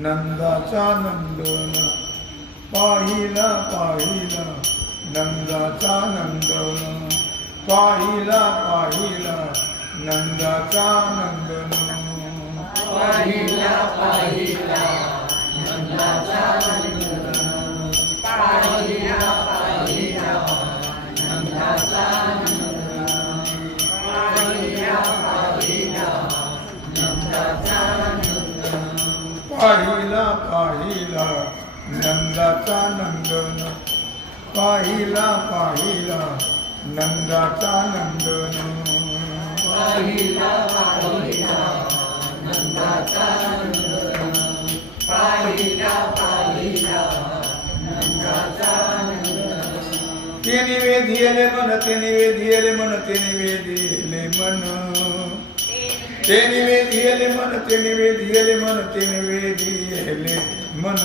नंदाचा नंदन. पाहिला पाहिला नंदाचा नंदन. पाहिला पाहिला नंदाचा नंदन. पाहिला पाहिला नंदाचा नंदन. पाहिला नंदाचा नंदन पाहिला पाहिला नंदाचा नंदन पाहिला पाहिला नंदाचा नंदन पाहिला पाहिला नंदाचा नंदन ते निवेदियले मन ते निवेदियले मन ते निवेदियले मन. ते निवेदियले मन ते निवेदियले मन ते निवेदियले मन.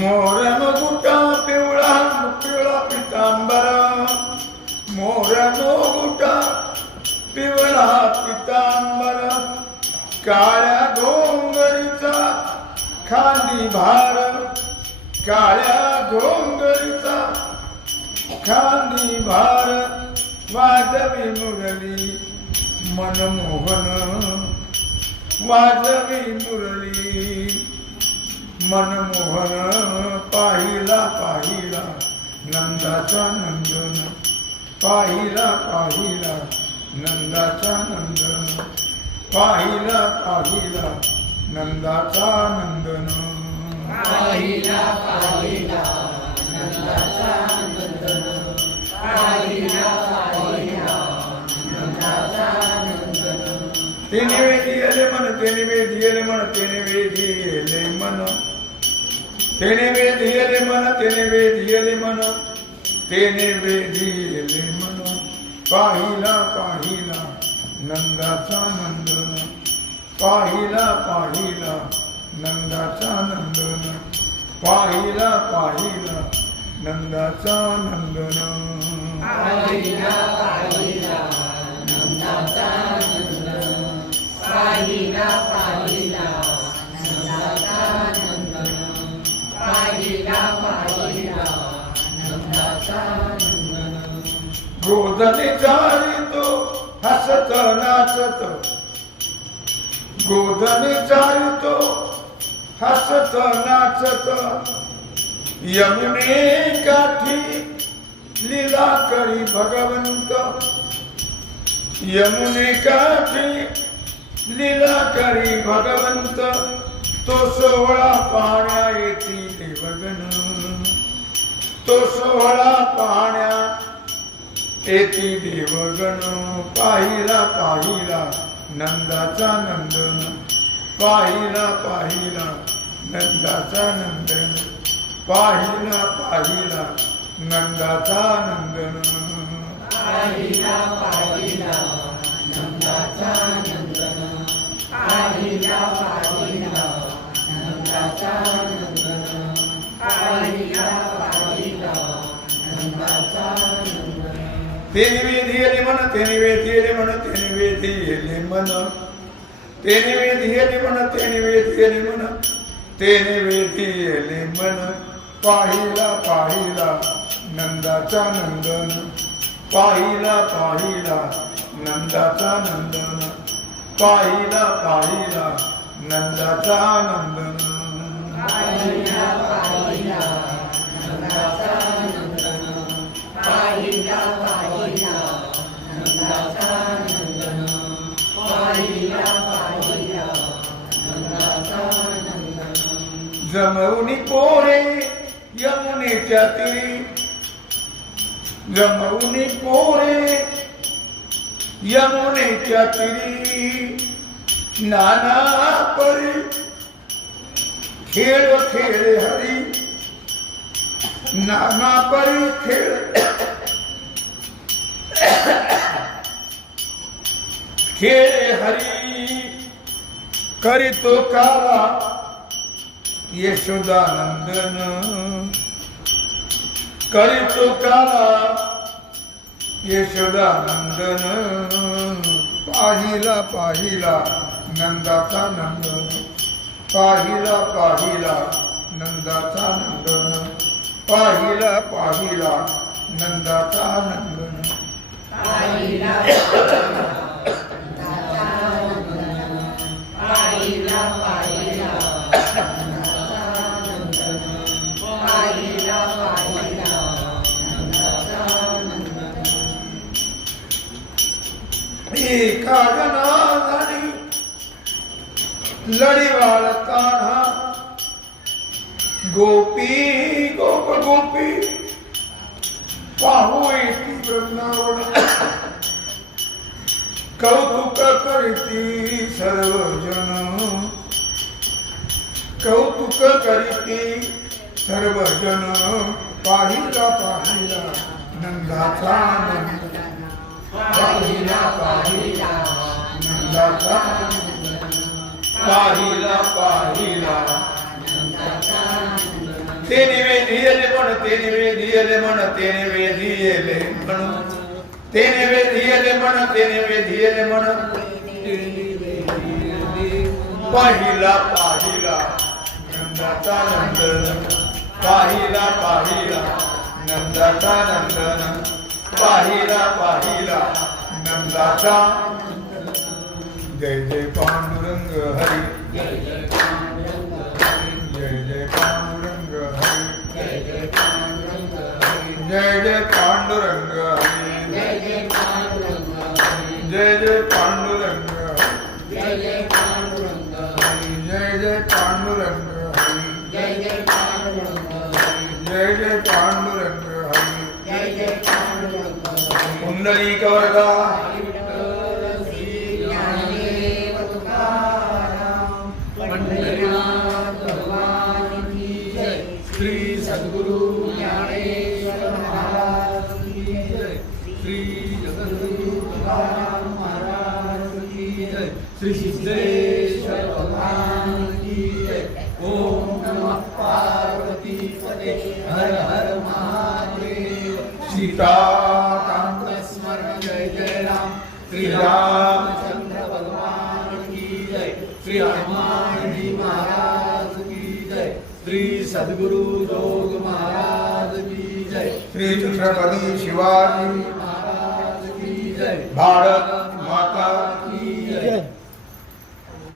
मोरन गुटा पिवळा पिवळा पितांबरा. मोरन गुटा पिवळा पितांबर. काळ्या घोंगडीचा खांदी भार. काळ्या घोंगडीचा खांदी भार. वाजवी मुरली मनमोहन. वाजवी मुरली मनमोहन पाहिला पाहिला नंदाचा नंदन. पाहिला पाहिला नंदाचा नंदन. पाहिला पाहिला नंदाचा नंदन. पाहिला पाहिला नंदाचा नंदन. पाहिला पाहिला नंदाचा नंदन. तेने वेदियले मन तेने वेदियले मन तेने मन. तेने वेदियले मन तेने वेदियले मन. तेने वेदियले मन. पाहिला पाहिला नंदाचा नंदन. पाहिला पाहिला नंदाचा नंदन. पाहिला पाहिला नंदाचा नंदन. पाहिला पाहिला नंदाचा नंदन. पाहिला पाहिला नंदाचा चारितो हसत नाचत. गोधने चारितो हसत नाचत. यमुने काठी लीला करी भगवंत. यमुने काठी लीला करी भगवंत. तो सोहळा पाहण्या येती देवगण तो सोहळा पाहण्या येती देवगण पाहिला पाहिला नंदाचा नंदन. पाहिला पाहिला नंदाचा नंदन. पाहिला पाहिला नंदाचा नंदन. पाहिला पाहिला नंदाचा नंदन. पाहिला पाहिला नंदाचा नंदन. पाहिला ते निवेदिले म्हण ते निवेदिले म्हण ते निवेदिले म्हण. ते निवेदिले म्हण ते निवेदिले म्हण ते निवेदिले म्हण. पाहिला पाहिला नंदाचा नंदन. पाहिला पाहिला नंदाचा नंदन. पाहिला पाहिला नंदाचा नंदन. पाहिला पाहिला नंदाचा नंदन पाहिला पाहिला नंदाचा नंदन जमवणी पोरे यमुनेच्या जमवणी पोरे यमुनेच्या तिरी. नाना परी. खेळ खेळ हरी. नाना परी खेळ खेळ हरी करीतो काला यशोदानंदन. करीतो काला यशोदानंदन. पाहिला पाहिला नंदाचा नंदन. पाहिला पाहिला नंदाचा नंदन. पाहिला पाहिला नंदाचा नंदन. पाहिला पाहिला गोपी गोप गोपी पाहू येती वृंदावन. कौतुक करीती सर्वजन। कौतुक करीती सर्वजन। पाहिला पाहिला नंदाचा नंद। पाहिला पाहिला नंदाचा पाहिला पाहिला तेने वेधियले म्हण तेने वेधियले म्हण ते निवेदियले म्हणून वेधियले म्हण तेने वेधियले म्हण तेने वेधियले म्हण. पाहिला पाहिला नंदाचा नंदन. पाहिला पाहिला नंदाचा नंदन. पाहिला पाहिला नंदाचा. जय जय पांडुरंग हरी जय जय पांडुरंग हरी. जय जय पांडुरंग हरी. जय जय पांडुरंग जय श्री सद्गुरु ज्ञानेश्वर महाराज की जय श्री सद्गुरु तुकाराम महाराज की जय श्री सिद्धेश्वर भगवान की जय। ओम नमः पार्वती पते। हर हर सीताकांत स्मरण जय जय राम श्री श्री रामचंद्र भगवान की जय। श्री हनुमान जी महाराज की जय। श्री सद्गुरु जोग महाराज की जय। श्री छत्रपती शिवाजी महाराज की जय। भारत